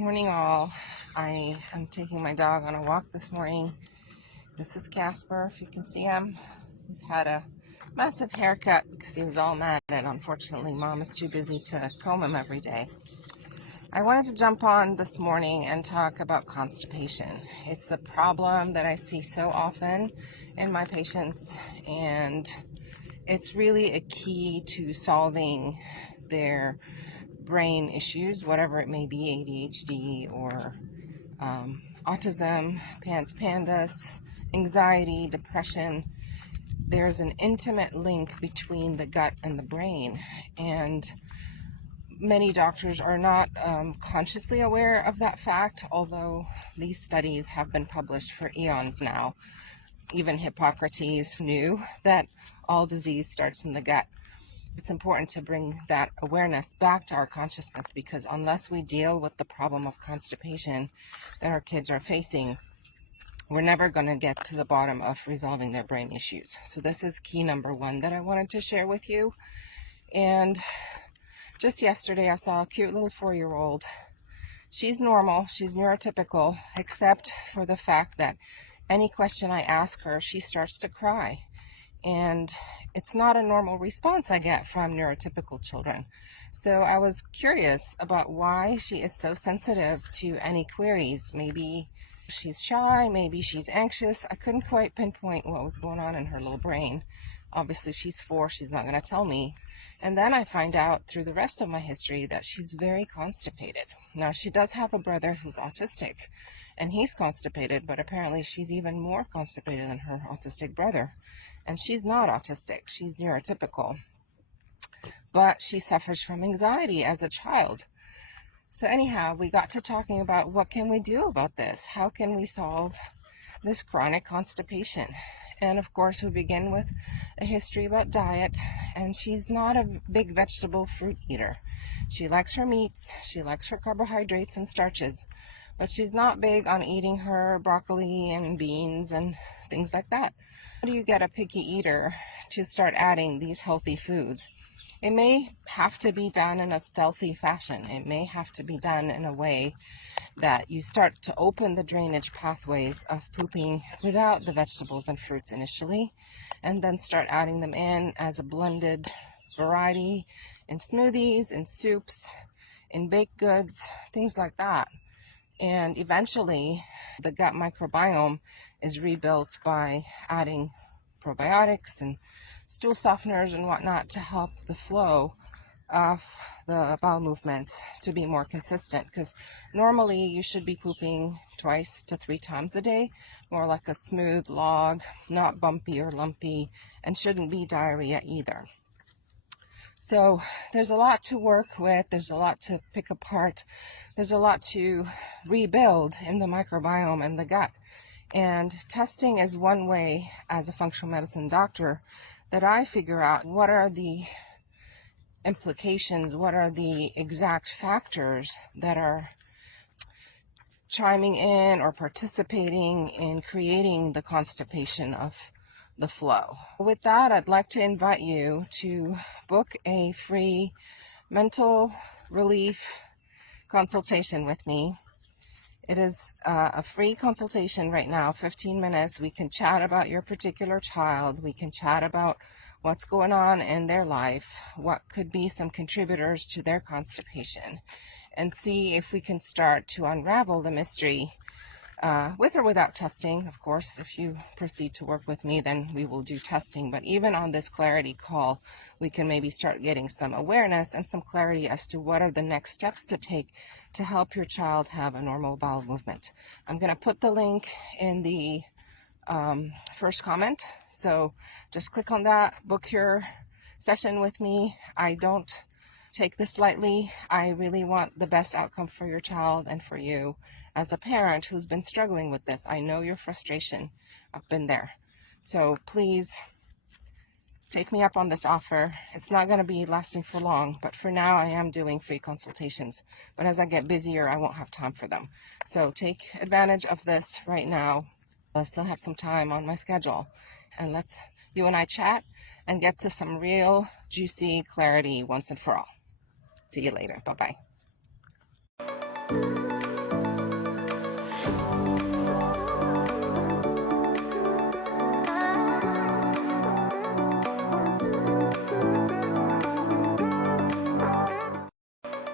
Morning all. I am taking my dog on a walk this morning. This is Casper, if you can see him. He's had a massive haircut because he was all mad and unfortunately mom is too busy to comb him every day. I wanted to jump on this morning and talk about constipation. It's a problem that I see so often in my patients, and it's really a key to solving their brain issues, whatever it may be, ADHD or autism, PANDAS, anxiety, depression. There's an intimate link between the gut and the brain, and many doctors are not consciously aware of that fact, although these studies have been published for eons now. Even Hippocrates knew that all disease starts in the gut. It's important to bring that awareness back to our consciousness, because unless we deal with the problem of constipation that our kids are facing, we're never going to get to the bottom of resolving their brain issues. So this is key number one that I wanted to share with you. And just yesterday I saw a cute little 4-year-old. She's normal, she's neurotypical, except for the fact that any question I ask her, she starts to cry. And it's not a normal response I get from neurotypical children. So I was curious about why she is so sensitive to any queries. Maybe she's shy, maybe she's anxious. I couldn't quite pinpoint what was going on in her little brain. Obviously she's 4, she's not going to tell me. And then I find out through the rest of my history that she's very constipated. Now she does have a brother who's autistic, and he's constipated, but apparently she's even more constipated than her autistic brother. And she's not autistic, she's neurotypical, but she suffers from anxiety as a child. So anyhow, we got to talking about what can we do about this? How can we solve this chronic constipation? And of course, we begin with a history about diet, and she's not a big vegetable fruit eater. She likes her meats, she likes her carbohydrates and starches, but she's not big on eating her broccoli and beans and things like that. How do you get a picky eater to start adding these healthy foods? It may have to be done in a stealthy fashion. It may have to be done in a way that you start to open the drainage pathways of pooping without the vegetables and fruits initially, and then start adding them in as a blended variety in smoothies, in soups, in baked goods, things like that. And eventually the gut microbiome is rebuilt by adding probiotics and stool softeners and whatnot to help the flow of the bowel movements to be more consistent, because normally you should be pooping 2 to 3 times a day, more like a smooth log, not bumpy or lumpy, and shouldn't be diarrhea either. So there's a lot to work with, there's a lot to pick apart, there's a lot to rebuild in the microbiome and the gut. And testing is one way, as a functional medicine doctor, that I figure out what are the implications, what are the exact factors that are chiming in or participating in creating the constipation of the flow. With that, I'd like to invite you to book a free mental relief consultation with me. It is a free consultation right now, 15 minutes. We can chat about your particular child. We can chat about what's going on in their life, what could be some contributors to their constipation, and see if we can start to unravel the mystery with or without testing. Of course, if you proceed to work with me, then we will do testing. But even on this clarity call, we can maybe start getting some awareness and some clarity as to what are the next steps to take to help your child have a normal bowel movement. I'm going to put the link in the first comment. So just click on that, book your session with me. I don't take this lightly. I really want the best outcome for your child and for you as a parent who's been struggling with this. I know your frustration. I've been there. So please take me up on this offer. It's not going to be lasting for long, but for now I am doing free consultations. But as I get busier, I won't have time for them. So take advantage of this right now. I still have some time on my schedule. And let's you and I chat and get to some real juicy clarity once and for all. See you later. Bye-bye.